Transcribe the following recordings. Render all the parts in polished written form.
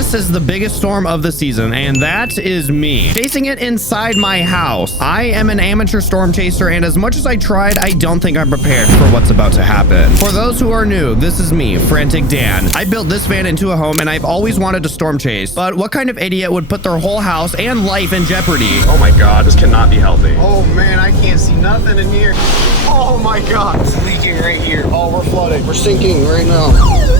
This is the biggest storm of the season, and that is me. Chasing it inside my house. I am an amateur storm chaser, and as much as I tried, I don't think I'm prepared for what's about to happen. For those who are new, this is me, Frantic Dan. I built this van into a home, and I've always wanted to storm chase. But what kind of idiot would put their whole house and life in jeopardy? Oh my god, this cannot be healthy. Oh man, I can't see nothing in here. Oh my god, it's leaking right here. Oh, we're flooding. We're sinking right now.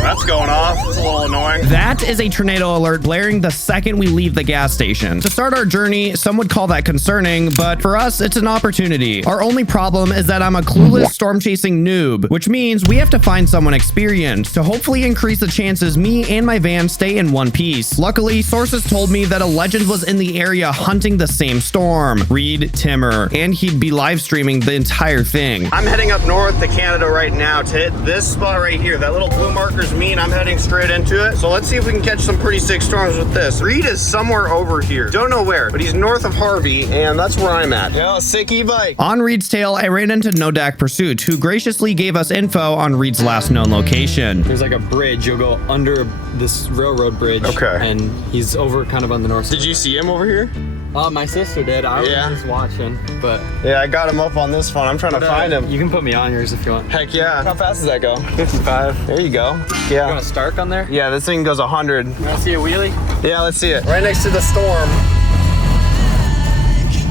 That's going off. It's a little annoying. That is a tornado alert blaring the second we leave the gas station. To start our journey, some would call that concerning, but for us, it's an opportunity. Our only problem is that I'm a clueless storm chasing noob, which means we have to find someone experienced to hopefully increase the chances me and my van stay in one piece. Luckily, sources told me that a legend was in the area hunting the same storm, Reed Timmer, and he'd be live streaming the entire thing. I'm heading up north to Canada right now to hit this spot right here. That little blue marker's me, and I'm heading straight into it. So let's see if we can catch some pretty sick storms with this. Reed is somewhere over here. Don't know where, but he's north of Harvey, and that's where I'm at. Yo, sick e-bike. On Reed's tail, I ran into Nodak Pursuit, who graciously gave us info on Reed's last known location. There's like a bridge. You'll go under this railroad bridge. Okay. And he's over kind of on the north side. Did you see him over here? My sister did. I was just watching, but Yeah, I got him up on this phone. I'm trying to find him. you can put me on yours if you want. Heck yeah. How fast does that go? 55. There you go. You Yeah. want a Stark on there? Yeah, this thing goes 100. You want to see a wheelie? Yeah, let's see it. Right next to the storm.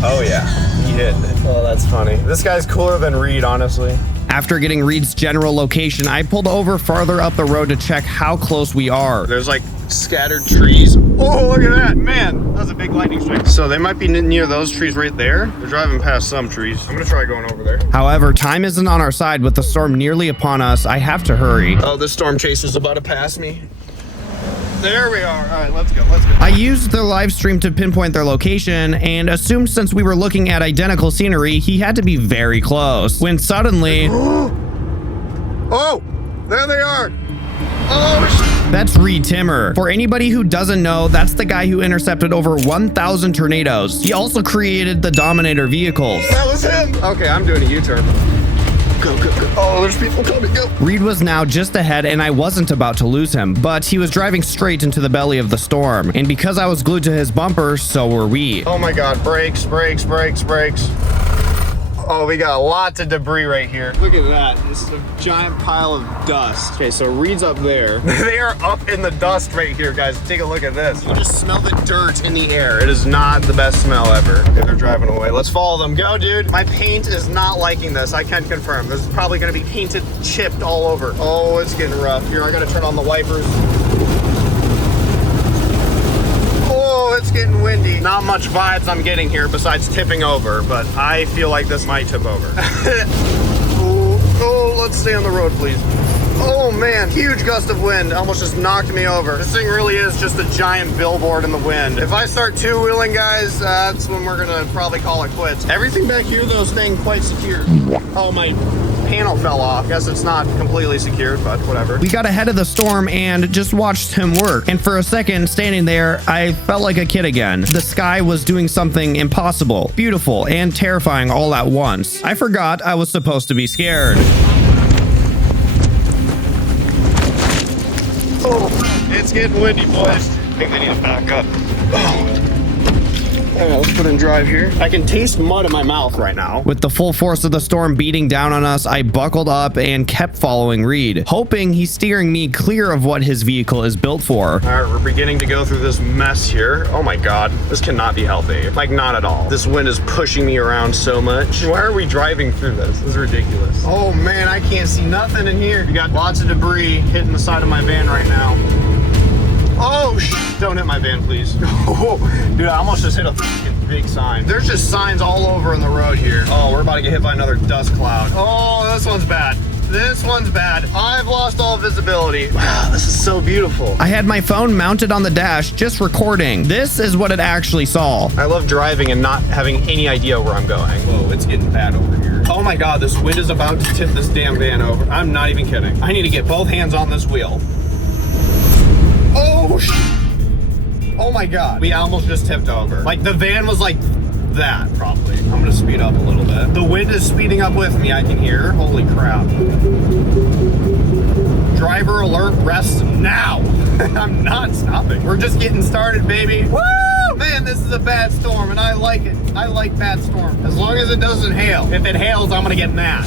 Oh yeah, he hit. Oh, that's funny. This guy's cooler than Reed, honestly. After getting Reed's general location, I pulled over farther up the road to check how close we are. There's like scattered trees. Oh, look at that. Man, that was a big lightning strike. So they might be near those trees right there. They're driving past some trees. I'm gonna try going over there. However, time isn't on our side with the storm nearly upon us. I have to hurry. Oh, this storm chaser's about to pass me. There we are. All right, let's go. Let's go. I used the live stream to pinpoint their location and assumed since we were looking at identical scenery, he had to be very close. When suddenly... Oh, there they are. Oh, that's Reed Timmer. For anybody who doesn't know, that's the guy who intercepted over 1,000 tornadoes. He also created the Dominator vehicles. that was him. Okay, I'm doing a U-turn. Go, go, go. Oh, there's people coming. Go. Reed was now just ahead and I wasn't about to lose him, but he was driving straight into the belly of the storm. And because I was glued to his bumper, so were we. Oh my God, brakes, brakes, brakes, brakes. Oh, we got lots of debris right here. Look at that. This is a giant pile of dust. Okay, so Reed's up there. They are up in the dust right here, guys. Take a look at this. You just smell the dirt in the air. It is not the best smell ever. Okay, they're driving away. Let's follow them. Go, dude. My paint is not liking this. I can confirm. This is probably going to be painted, chipped all over. Oh, it's getting rough. Here, I got to turn on the wipers. Oh, it's getting windy. Not much vibes I'm getting here besides tipping over, but I feel like this might tip over. Oh, let's stay on the road, please. Oh man, huge gust of wind almost just knocked me over. This thing really is just a giant billboard in the wind. If I start two-wheeling, guys, that's when we're gonna probably call it quits. Everything back here, though, is staying quite secure. Oh, my panel fell off. Guess it's not completely secured, but whatever. We got ahead of the storm and just watched him work. And for a second, standing there, I felt like a kid again. The sky was doing something impossible, beautiful, and terrifying all at once. I forgot I was supposed to be scared. Oh, it's getting windy, boys. I think they need to back up. Oh. All right, let's put in drive here. I can taste mud in my mouth right now. With the full force of the storm beating down on us, I buckled up and kept following Reed, hoping he's steering me clear of what his vehicle is built for. All right, we're beginning to go through this mess here. Oh my God, this cannot be healthy. Like, not at all. This wind is pushing me around so much. Why are we driving through this? This is ridiculous. Oh man, I can't see nothing in here. We got lots of debris hitting the side of my van right now. Oh, don't hit my van, please. Oh, dude, I almost just hit a big sign. There's just signs all over in the road here. Oh, we're about to get hit by another dust cloud. Oh, this one's bad. This one's bad. I've lost all visibility. Wow, this is so beautiful. I had my phone mounted on the dash, just recording. This is what it actually saw. I love driving and not having any idea where I'm going. Whoa, it's getting bad over here. Oh my God, this wind is about to tip this damn van over. I'm not even kidding. I need to get both hands on this wheel. Oh, oh my God. We almost just tipped over. Like, the van was like that, probably. I'm gonna speed up a little bit. The wind is speeding up with me, I can hear. Holy crap. Driver alert, rest now. I'm not stopping. We're just getting started, baby. Woo! Man, this is a bad storm, and I like it. I like bad storm. As long as it doesn't hail. If it hails, I'm gonna get mad.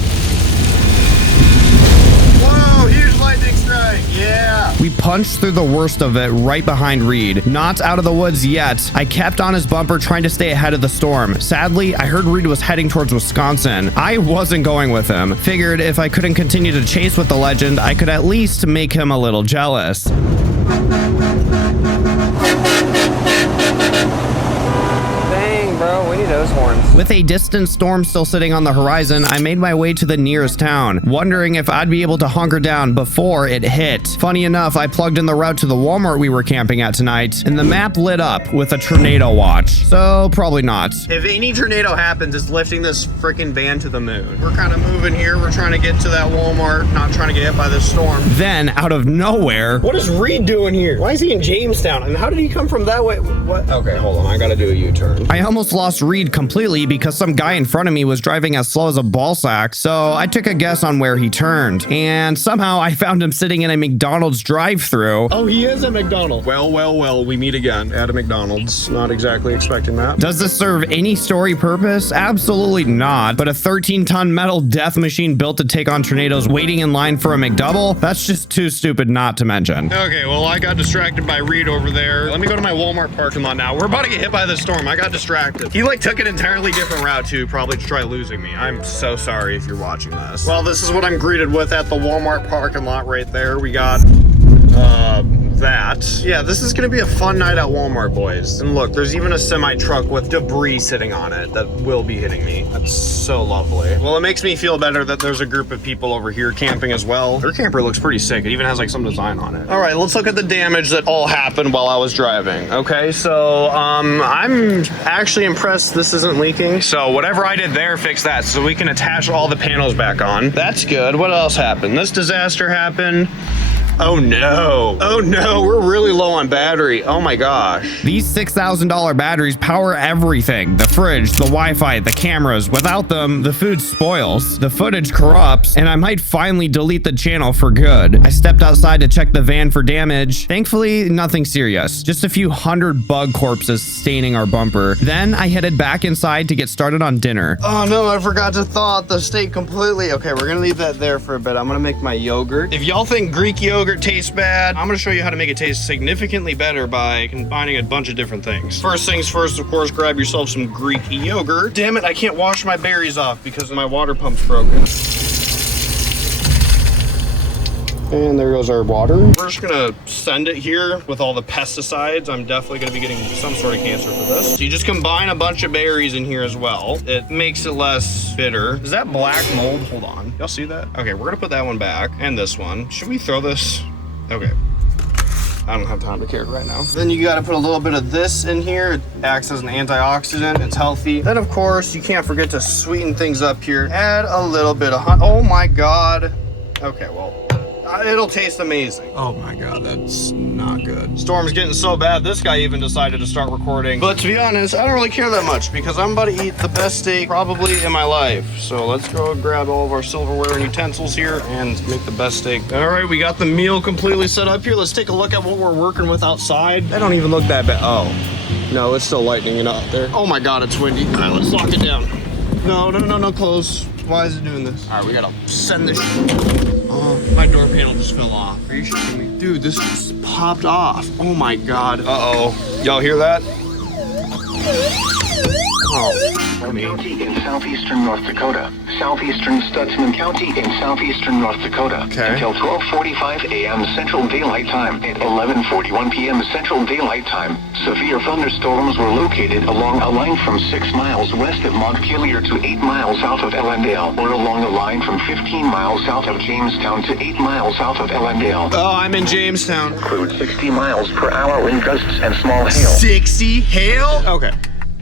Whoa, huge lightning strike. Yeah. We punched through the worst of it right behind Reed. Not out of the woods yet. I kept on his bumper trying to stay ahead of the storm. Sadly, I heard Reed was heading towards Wisconsin. I wasn't going with him. Figured if I couldn't continue to chase with the legend, I could at least make him a little jealous. Bro, we need those horns. With a distant storm still sitting on the horizon, I made my way to the nearest town, wondering if I'd be able to hunker down before it hit. Funny enough, I plugged in the route to the Walmart we were camping at tonight, and the map lit up with a tornado watch. So probably not. If any tornado happens, it's lifting this freaking van to the moon. We're kind of moving here. We're trying to get to that Walmart, not trying to get hit by this storm. Then, out of nowhere... What is Reed doing here? Why is he in Jamestown? And how did he come from that way? What? Okay, hold on. I gotta do a U-turn. I almost lost Reed completely because some guy in front of me was driving as slow as a ball sack, so I took a guess on where he turned, and somehow I found him sitting in a McDonald's drive-thru. Oh, he is at McDonald's. Well, we meet again at a McDonald's. Not exactly expecting that. Does this serve any story purpose? Absolutely not, but a 13-ton metal death machine built to take on tornadoes waiting in line for a McDouble? That's just too stupid not to mention. Okay, well, I got distracted by Reed over there. Let me go to my Walmart parking lot now. We're about to get hit by this storm. I got distracted. He took an entirely different route too, probably to try losing me. I'm so sorry if you're watching this. Well, this is what I'm greeted with at the Walmart parking lot right there. We got that. Yeah, this is gonna be a fun night at Walmart, boys. And look, there's even a semi truck with debris sitting on it that will be hitting me. That's so lovely. Well, it makes me feel better that there's a group of people over here camping as well. Their camper looks pretty sick. It even has like some design on it. All right, let's look at the damage that all happened while I was driving. Okay, so I'm actually impressed this isn't leaking. So whatever I did there, fix that so we can attach all the panels back on. That's good. What else happened? This disaster happened. Oh no. Oh no, we're really low on battery. Oh my gosh. These $6,000 batteries power everything. The fridge, the Wi-Fi, the cameras. Without them, the food spoils, the footage corrupts, and I might finally delete the channel for good. I stepped outside to check the van for damage. Thankfully, nothing serious. Just a few hundred bug corpses staining our bumper. Then I headed back inside to get started on dinner. Oh no, I forgot to thaw out the steak completely. Okay, we're gonna leave that there for a bit. I'm gonna make my yogurt. If y'all think Greek yogurt tastes bad, I'm gonna show you how to make it taste significantly better by combining a bunch of different things. First things first, of course, grab yourself some Greek yogurt. Damn it, I can't wash my berries off because my water pump's broken. And there goes our water. We're just gonna send it here with all the pesticides. I'm definitely gonna be getting some sort of cancer for this. So you just combine a bunch of berries in here as well. It makes it less bitter. Is that black mold? Hold on. Y'all see that? Okay, we're gonna put that one back and this one. Should we throw this? Okay. I don't have time to care right now. Then you gotta put a little bit of this in here. It acts as an antioxidant. It's healthy. Then of course, you can't forget to sweeten things up here. Add a little bit of honey. Oh my God. Okay, well, it'll taste amazing. Oh my God, that's not good. Storm's getting so bad, this guy even decided to start recording. But to be honest, I don't really care that much because I'm about to eat the best steak probably in my life. So let's go grab all of our silverware and utensils here and make the best steak. All right, we got the meal completely set up here. Let's take a look at what we're working with outside. They don't even look that bad. Oh, no, it's still lightning out there. Oh my God, it's windy. All right, let's lock it down. No, close. Why is it doing this? All right, we gotta send this. Oh, my door panel just fell off. Are you shitting me? Dude, this just popped off. Oh my God. Uh-oh. Y'all hear that? Oh, County in southeastern North Dakota. Southeastern Stutzman County in southeastern North Dakota. Okay. Until 12:45 a.m. Central Daylight Time and 11:41 p.m. Central Daylight Time. Severe thunderstorms were located along a line from 6 miles west of Montpelier to 8 miles south of Ellendale, or along a line from 15 miles south of Jamestown to 8 miles south of Ellendale. Oh, I'm in Jamestown. Include 60 miles per hour wind gusts and small hail. 60 hail? Okay.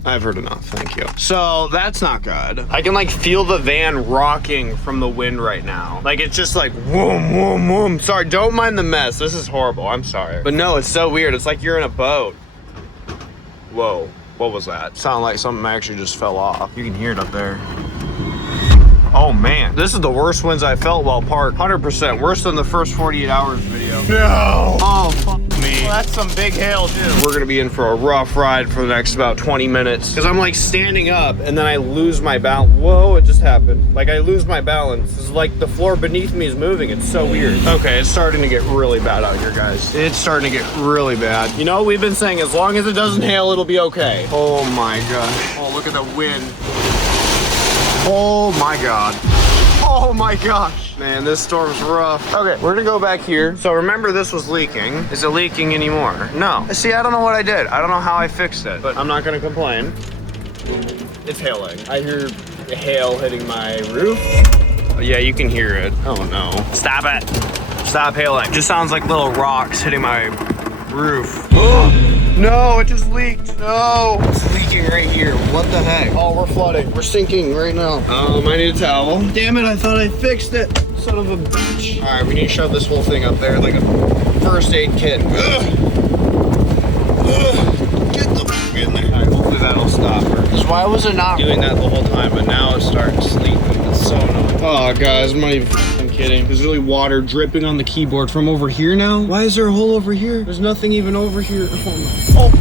I've heard enough, thank you. So that's not good. I can like feel the van rocking from the wind right now. Like it's just like whoom, whoom, whoom. Sorry, don't mind the mess. This is horrible, I'm sorry. But no, it's so weird. It's like you're in a boat. Whoa, what was that? Sounded like something actually just fell off. You can hear it up there. Oh man, this is the worst winds I felt while parked. 100% worse than the first 48 hours video. No! Oh, fuck me. that's some big hail too. We're gonna be in for a rough ride for the next about 20 minutes because I'm like standing up and then I lose my balance. Whoa, it just happened. Like I lose my balance. It's like the floor beneath me is moving. It's so weird. Okay, it's starting to get really bad out here, guys. It's starting to get really bad. You know, we've been saying as long as it doesn't hail, it'll be okay. Oh my gosh. Oh, look at the wind. Oh my God. Oh my gosh. Man, this storm's rough. Okay, we're gonna go back here. So remember this was leaking. Is it leaking anymore? No. See, I don't know what I did. I don't know how I fixed it, but I'm not gonna complain. It's hailing. I hear hail hitting my roof. Oh, yeah, you can hear it. Oh no. Stop it. Stop hailing. Just sounds like little rocks hitting my roof. No, it just leaked. No. It's leaking right here. What the heck? Oh, we're flooding. We're sinking right now. I need a towel. Damn it, I thought I fixed it. Son of a bitch. All right, we need to shove this whole thing up there like a first aid kit. Ugh. Get the f in there. All right, hopefully that'll stop her. Because why was it not Doing that the whole time, but now it's starting to sleep. It's so annoying. Oh, guys, I'm not even f***ing kidding. There's really water dripping on the keyboard from over here now. Why is there a hole over here? There's nothing even over here. Oh,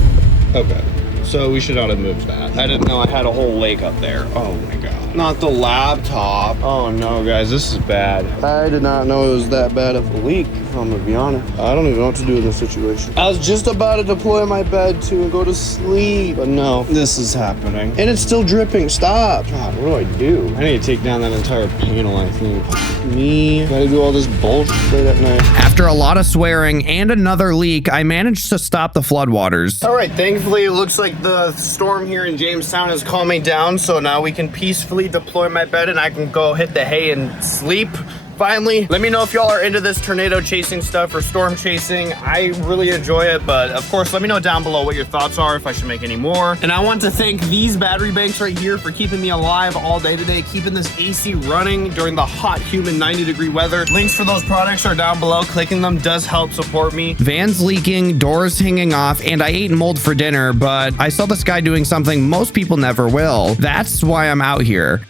no. Okay. So we should not have moved that. I didn't know I had a whole lake up there. Oh my God. Not the laptop. Oh no, guys, this is bad. I did not know it was that bad of a leak, if I'm gonna be honest. I don't even know what to do in this situation. I was just about to deploy my bed too and go to sleep, but no. This is happening. And it's still dripping, stop. God, what do I do? I need to take down that entire panel, I think. Me. Gotta do all this bullshit late at night. After a lot of swearing and another leak, I managed to stop the floodwaters. All right, thankfully it looks like the storm here in Jamestown is calming down, so now we can peacefully deploy my bed and I can go hit the hay and sleep. Finally, let me know if y'all are into this tornado chasing stuff or storm chasing. I really enjoy it, but of course, let me know down below what your thoughts are, if I should make any more. And I want to thank these battery banks right here for keeping me alive all day today, keeping this AC running during the hot, humid 90-degree weather. Links for those products are down below. Clicking them does help support me. Vans leaking, doors hanging off, and I ate mold for dinner, but I saw this guy doing something most people never will. That's why I'm out here.